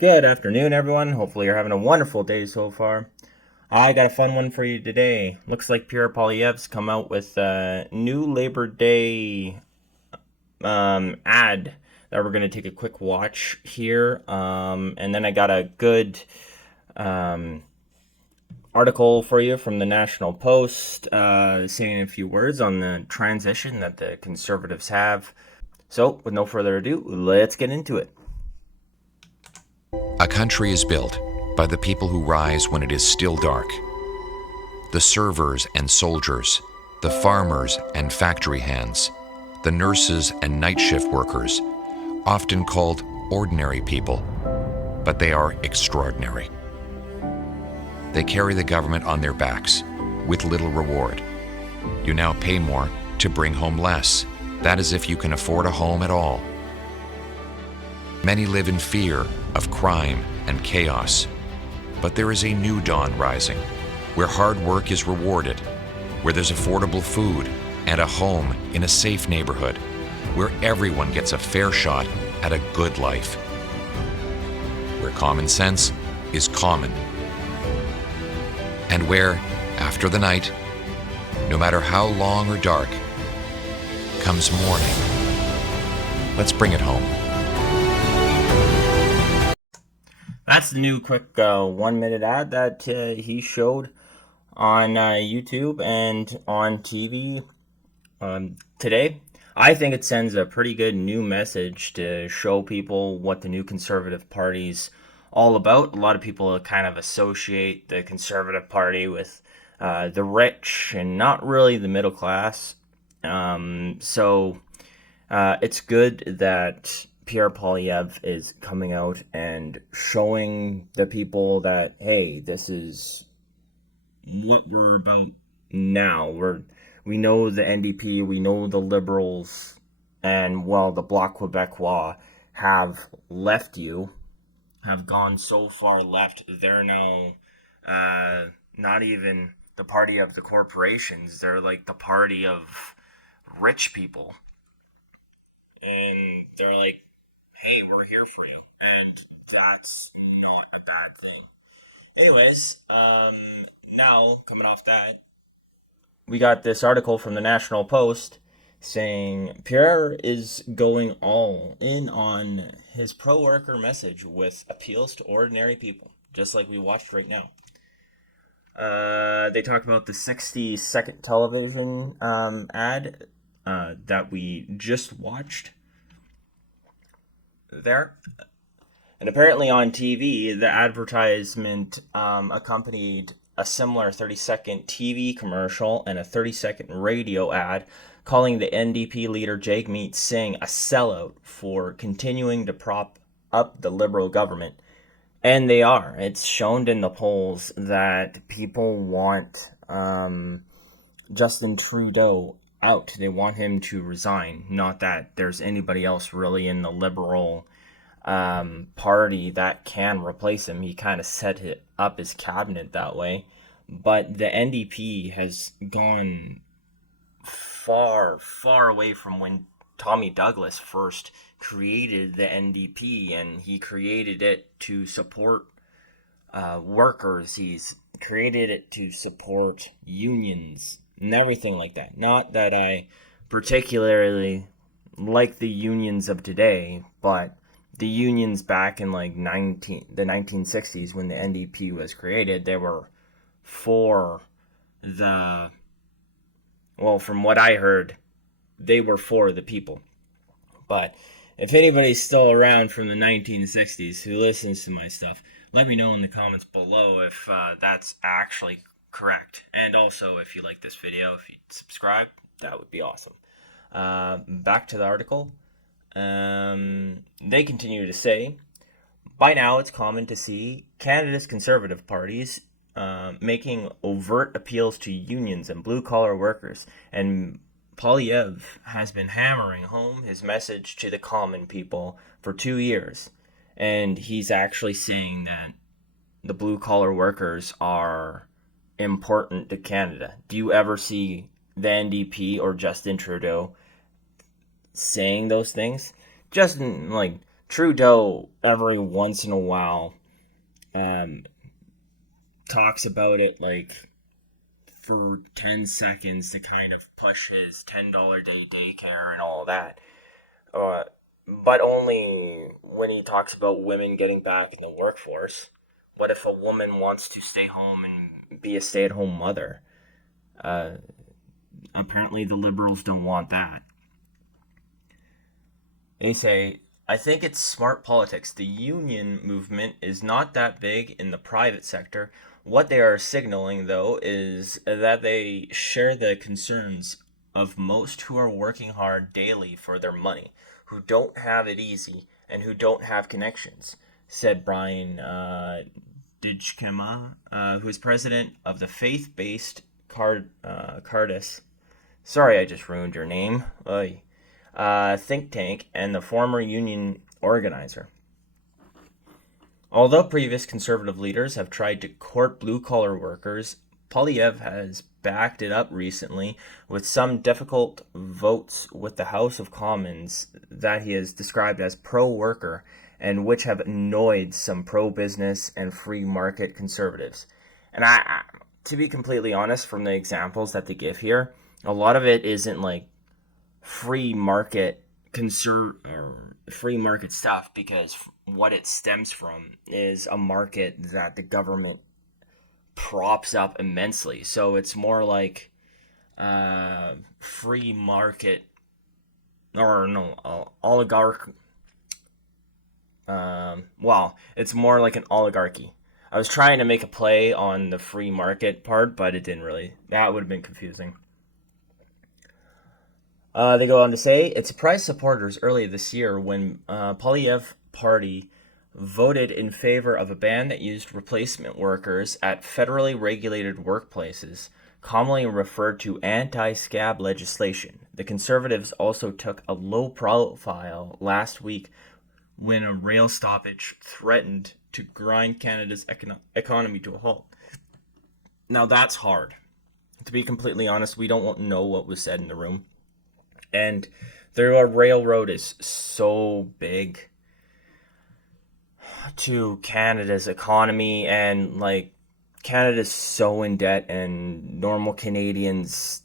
Good afternoon, everyone. Hopefully, you're having a wonderful day so far. I got a fun one for you today. Looks like Pierre Poilievre's come out with a new Labor Day ad that we're going to take a quick watch here. And then I got a good um, article for you from the National Post saying a few words on the transition that the Conservatives have. So, with no further ado, let's get into it. A country is built by the people who rise when it is still dark. The servers and soldiers, the farmers and factory hands, the nurses and night shift workers, often called ordinary people, but they are extraordinary. They carry the government on their backs with little reward. You now pay more to bring home less. That is if you can afford a home at all. Many live in fear of crime and chaos, but there is a new dawn rising, where hard work is rewarded, where there's affordable food and a home in a safe neighborhood, where everyone gets a fair shot at a good life, where common sense is common, and where, after the night, no matter how long or dark, comes morning. Let's bring it home. That's the new quick 1 minute ad that he showed on YouTube and on TV today. I think it sends a pretty good new message to show people what the new Conservative Party's all about. A lot of people kind of associate the Conservative Party with the rich and not really the middle class. So it's good that Pierre Poilievre is coming out and showing the people that, hey, this is what we're about now. We know the NDP, we know the Liberals, and well, the Bloc Québécois have left you, have gone so far left. They're now not even the party of the corporations. They're like the party of rich people, and they're like, hey, we're here for you. And that's not a bad thing. Anyways, now coming off that, we got this article from the National Post saying Pierre is going all in on his pro worker message with appeals to ordinary people, just like we watched right now. They talk about the 60-second television ad that we just watched there. And apparently on TV, the advertisement accompanied a similar 30-second TV commercial and a 30-second radio ad calling the NDP leader Jagmeet Singh a sellout for continuing to prop up the Liberal government. And they are. It's shown in the polls that people want Justin Trudeau out. They want him to resign. Not that there's anybody else really in the Liberal party that can replace him. He kind of set it up his cabinet that way. But the NDP has gone far, far away from when Tommy Douglas first created the NDP, and he created it to support workers. He's created it to support unions and everything like that. Not that I particularly like the unions of today, but the unions back in like the 1960s when the NDP was created, they were for the, well, from what I heard, they were for the people. But if anybody's still around from the 1960s who listens to my stuff, let me know in the comments below if that's actually correct. And also, if you like this video, if you subscribe, that would be awesome. Back to the article. They continue to say, by now it's common to see Canada's Conservative parties making overt appeals to unions and blue-collar workers, and Poilievre has been hammering home his message to the common people for 2 years, and he's actually saying that the blue-collar workers are important to Canada. Do you ever see the NDP or Justin Trudeau saying those things? Justin, like, Trudeau, every once in a while, talks about it like for 10 seconds to kind of push his $10 day daycare and all that. Uh, but only when he talks about women getting back in the workforce. What if a woman wants to stay home and be a stay at home mother? Uh, Apparently, the Liberals don't want that. They say, I think it's smart politics. The union movement is not that big in the private sector. What they are signaling, though, is that they share the concerns of most who are working hard daily for their money, who don't have it easy, and who don't have connections, said Brian Dijkema, who is president of the faith-based Cardis. Sorry, I just ruined your name. Think tank and the former union organizer. Although previous conservative leaders have tried to court blue-collar workers, Poilievre has backed it up recently with some difficult votes with the House of Commons that he has described as pro-worker and which have annoyed some pro-business and free market conservatives. And to be completely honest, from the examples that they give here, a lot of it isn't like free market free market stuff, because what it stems from is a market that the government props up immensely. So it's more like free market, or no, oligarch. Well, it's more like an oligarchy. I was trying to make a play on the free market part, but it didn't really. That would have been confusing. They go on to say it surprised supporters earlier this year when Poilievre party voted in favor of a ban that used replacement workers at federally regulated workplaces, commonly referred to anti-scab legislation. The Conservatives also took a low profile last week when a rail stoppage threatened to grind Canada's economy to a halt. Now that's hard. To be completely honest, we don't know what was said in the room. And their railroad is so big to Canada's economy, and like Canada's so in debt, and normal Canadians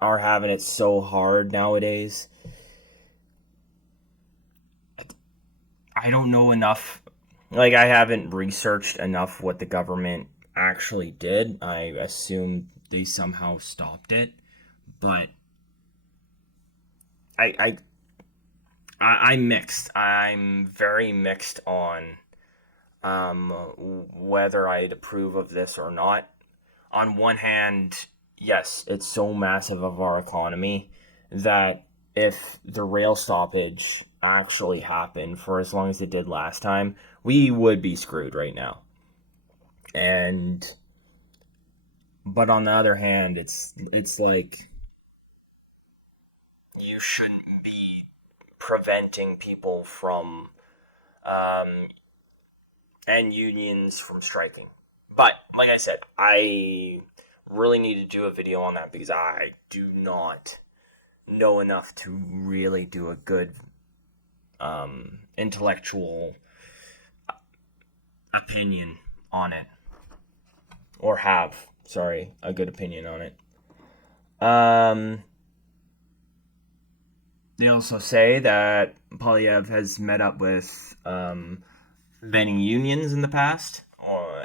are having it so hard nowadays. I don't know enough. Like, I haven't researched enough what the government actually did. I assume they somehow stopped it, but I'm mixed. I'm very mixed on whether I'd approve of this or not. On one hand, yes, it's so massive of our economy that if the rail stoppage actually happened for as long as it did last time, we would be screwed right now. But on the other hand, it's like you shouldn't be preventing people from and unions from striking. But like I said, I really need to do a video on that because I do not know enough to really do a good intellectual opinion on it, or have, sorry, a good opinion on it. They also say that Poilievre has met up with many unions in the past,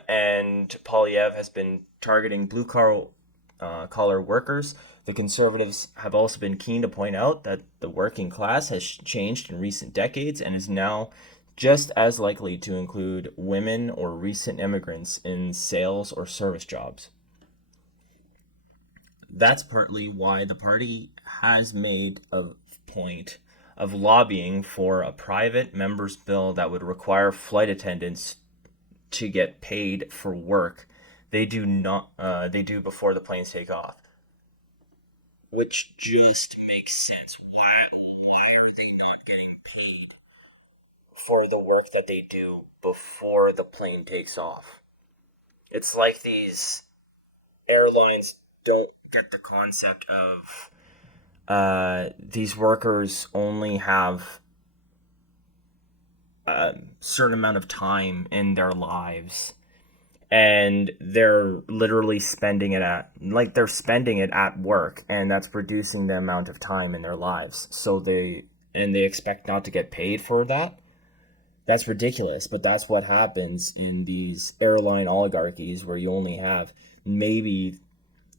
and Poilievre has been targeting blue-collar workers. The Conservatives have also been keen to point out that the working class has changed in recent decades and is now just as likely to include women or recent immigrants in sales or service jobs. That's partly why the party has made a point of lobbying for a private member's bill that would require flight attendants to get paid for work they do before the planes take off, which just makes sense. Why are they not getting paid for the work that they do before the plane takes off? It's like these airlines don't get the concept of these workers only have certain amount of time in their lives, and they're literally spending it at work, and that's reducing the amount of time in their lives. So they expect not to get paid for that. That's ridiculous, but that's what happens in these airline oligarchies where you only have maybe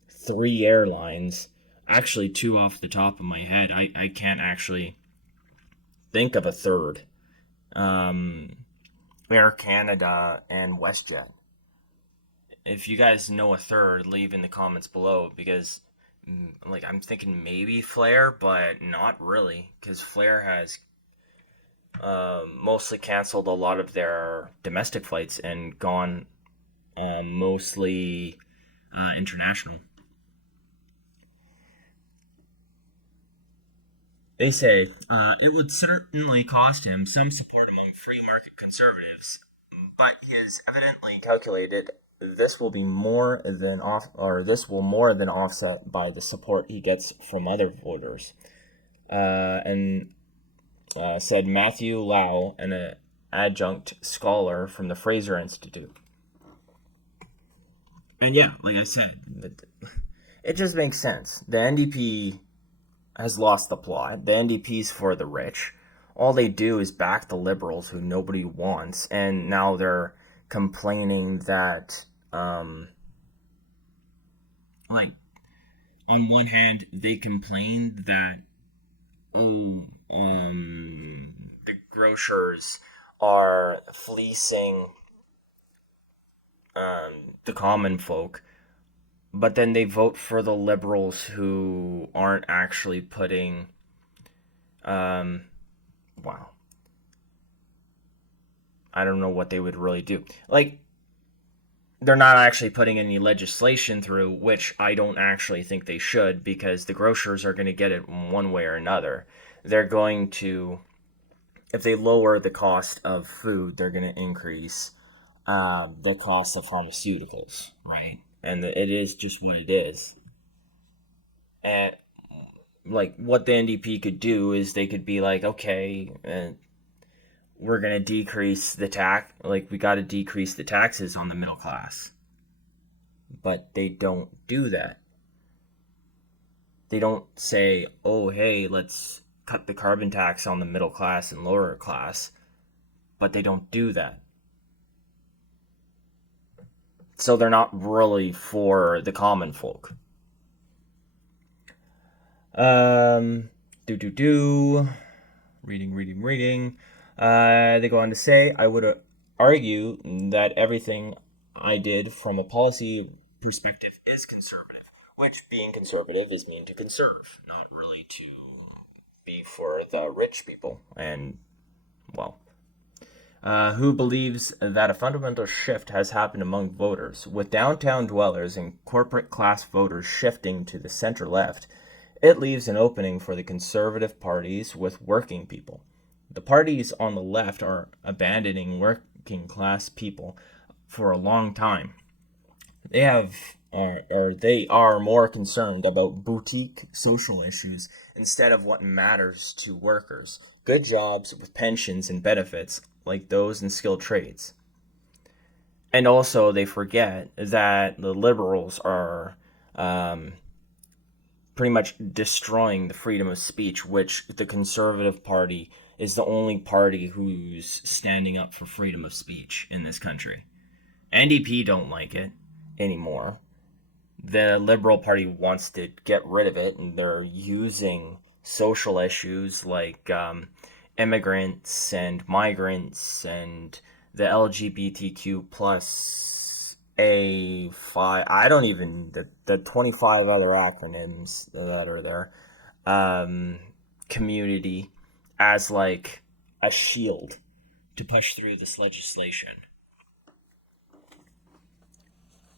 three airlines. Actually, two off the top of my head. I can't actually think of a third. Um, Air Canada and WestJet. If you guys know a third, leave in the comments below, because like I'm thinking maybe Flair, but not really, because Flair has mostly canceled a lot of their domestic flights and gone mostly international. They say it would certainly cost him some support among free market conservatives, but he has evidently calculated this will be more than this will more than offset by the support he gets from other voters. And said Matthew Lau, an adjunct scholar from the Fraser Institute. And yeah, like I said, it just makes sense. The NDP has lost the plot. The NDP's for the rich. All they do is back the liberals who nobody wants, and now they're complaining that, like, on one hand, they complain that, the grocers are fleecing the common folk, but then they vote for the liberals who aren't actually putting, wow, I don't know what they would really do. Like, they're not actually putting any legislation through, which I don't actually think they should, because the grocers are going to get it one way or another. They're going to, if they lower the cost of food, they're going to increase the cost of pharmaceuticals, right? And it is just what it is. And like what the NDP could do is they could be like, okay, we're gonna decrease the tax. Like, we got to decrease the taxes on the middle class, but they don't do that. They don't say, oh, hey, let's cut the carbon tax on the middle class and lower class, but they don't do that. So they're not really for the common folk. Reading. They go on to say, I would argue that everything I did from a policy perspective is conservative, which being conservative is mean to conserve, not really to be for the rich people. And, well, who believes that a fundamental shift has happened among voters, with downtown dwellers and corporate class voters shifting to the center left. It leaves an opening for the conservative parties with working people. The parties on the left are abandoning working class people for a long time. They are more concerned about boutique social issues instead of what matters to workers. Good jobs with pensions and benefits like those in skilled trades. And also, they forget that the liberals are pretty much destroying the freedom of speech, which the Conservative Party is the only party who's standing up for freedom of speech in this country. NDP don't like it anymore. The Liberal Party wants to get rid of it, and they're using social issues like immigrants and migrants and the LGBTQ plus A5. I don't even, the 25 other acronyms that are there, community, as like a shield to push through this legislation.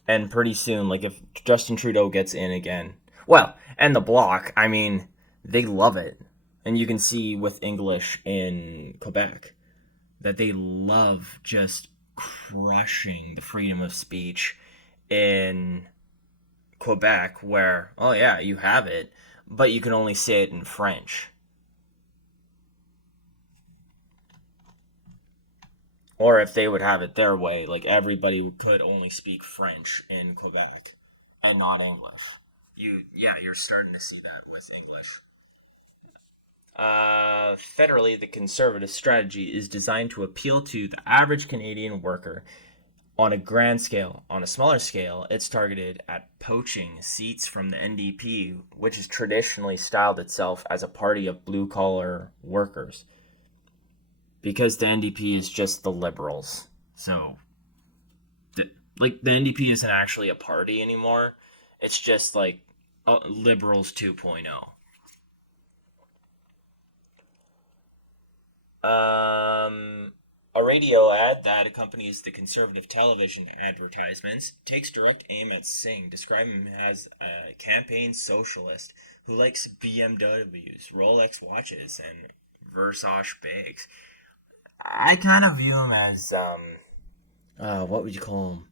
And pretty soon, like, if Justin Trudeau gets in again, well, and the Bloc, I mean, they love it. And you can see with English in Quebec that they love just crushing the freedom of speech in Quebec, where, oh yeah, you have it, but you can only say it in French. Or if they would have it their way, like everybody could only speak French in Quebec and not English. You're starting to see that with English. Federally, the conservative strategy is designed to appeal to the average Canadian worker on a grand scale. On a smaller scale, it's targeted at poaching seats from the NDP, which has traditionally styled itself as a party of blue collar workers. Because the NDP is just the liberals. So, the NDP isn't actually a party anymore. It's just like liberals 2.0. A radio ad that accompanies the conservative television advertisements takes direct aim at Singh, describing him as a campaign socialist who likes BMWs, Rolex watches, and Versace bags. I kind of view him as what would you call him?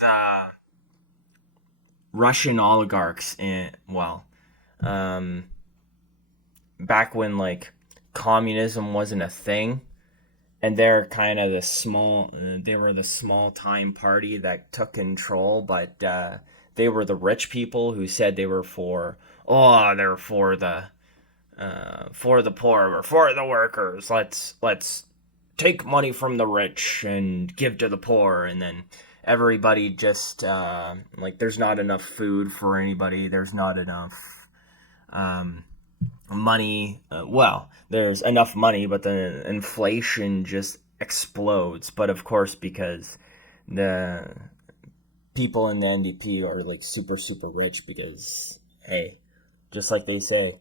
The Russian oligarchs back when like communism wasn't a thing, and they're kind of they were the small time party that took control, but they were the rich people who said they were they're for the poor, or for the workers. Let's take money from the rich and give to the poor, and then everybody just there's not enough food for anybody. There's not enough money. There's enough money, but the inflation just explodes. But of course, because the people in the NDP are like super super rich, because hey, just like they say,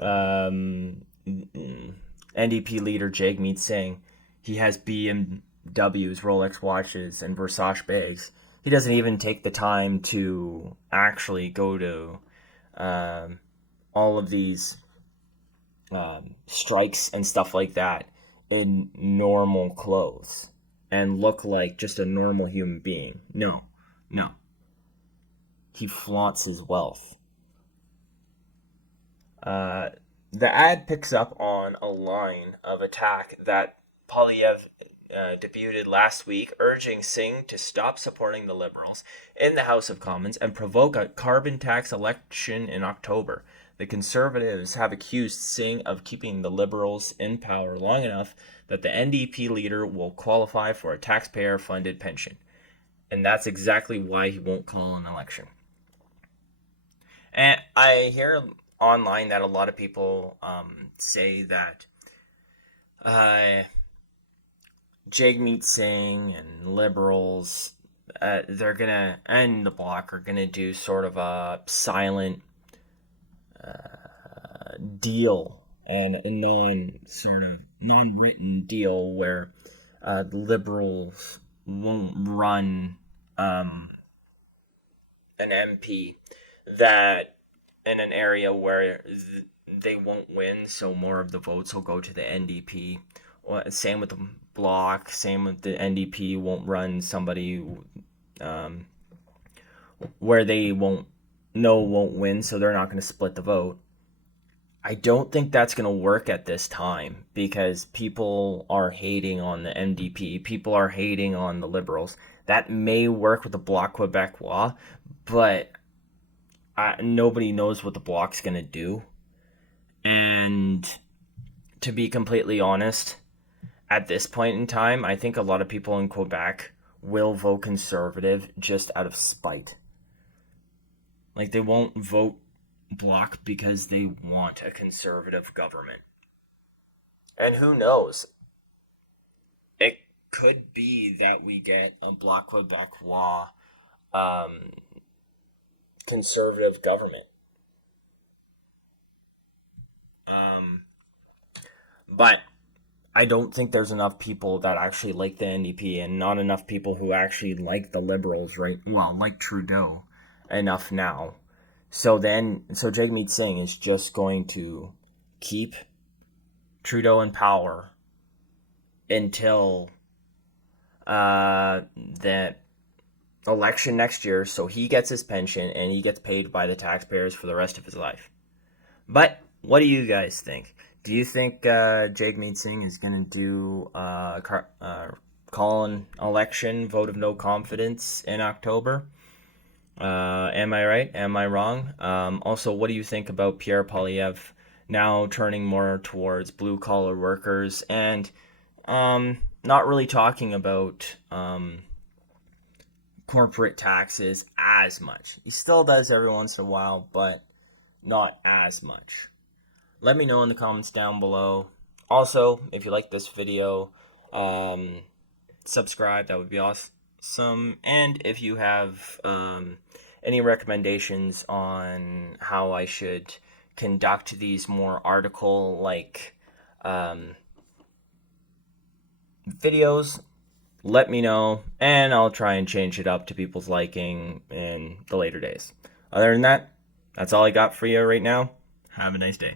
NDP leader Jagmeet Singh, he has BMWs, Rolex watches, and Versace bags. He doesn't even take the time to actually go to all of these strikes and stuff like that in normal clothes and look like just a normal human being. No. He flaunts his wealth. The ad picks up on a line of attack that Polyev debuted last week, urging Singh to stop supporting the Liberals in the House of Commons and provoke a carbon tax election in October. The Conservatives have accused Singh of keeping the Liberals in power long enough that the NDP leader will qualify for a taxpayer-funded pension. And that's exactly why he won't call an election. And I hear online that a lot of people say that Jagmeet Singh and liberals, they're gonna, and the Bloc are gonna do sort of a silent deal, and a non-written deal where liberals won't run an MP that in an area where they won't win, so more of the votes will go to the NDP. Same with the Bloc, same with the NDP won't run somebody where they won't win, so they're not going to split the vote. I don't think that's going to work at this time, because people are hating on the NDP. People are hating on the Liberals. That may work with the Bloc Québécois, but nobody knows what the Bloc's going to do. And to be completely honest, at this point in time, I think a lot of people in Quebec will vote Conservative just out of spite. Like, they won't vote Bloc because they want a Conservative government. And who knows? It could be that we get a Bloc Québécois Conservative government. But I don't think there's enough people that actually like the NDP, and not enough people who actually like the Liberals, right? Well, like Trudeau enough now. So Jagmeet Singh is just going to keep Trudeau in power until the election next year, so he gets his pension and he gets paid by the taxpayers for the rest of his life. But what do you guys think? Do you think Jagmeet Singh is going to do call an election, vote of no confidence in October? Am I right? Am I wrong? Also, what do you think about Pierre Poilievre now turning more towards blue collar workers and not really talking about corporate taxes as much? He still does every once in a while, but not as much. Let me know in the comments down below. Also, if you like this video, subscribe. That would be awesome. And if you have any recommendations on how I should conduct these more article-like videos, let me know, and I'll try and change it up to people's liking in the later days. Other than that, that's all I got for you right now. Have a nice day.